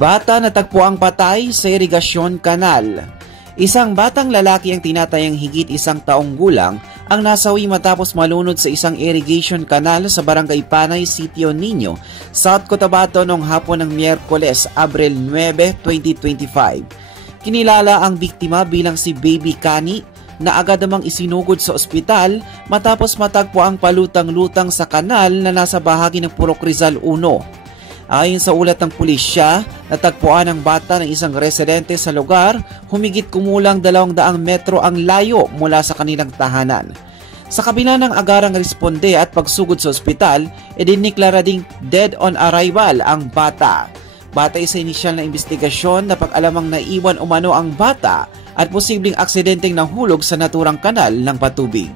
Bata natagpuang patay sa irigasyon kanal. Isang batang lalaki ang tinatayang higit 1 taong gulang ang nasawi matapos malunod sa isang irrigation canal sa Barangay Panay, Sitio Niño, South Cotabato noong hapon ng Miyerkules, Abril 9, 2025. Kinilala ang biktima bilang si Baby Kani na agad namang isinugod sa ospital matapos matagpo ang palutang-lutang sa kanal na nasa bahagi ng Purok Rizal 1. Ayon sa ulat ng pulisya, natagpuan ang bata ng isang residente sa lugar, humigit kumulang 200 metro ang layo mula sa kanilang tahanan. Sa kabila ng agarang responde at pagsugod sa ospital, idiniklara ding dead on arrival ang bata. Batay sa inisyal na investigasyon, napag-alamang naiwan umano ang bata at posibleng aksidenteng nahulog sa naturang kanal ng patubig.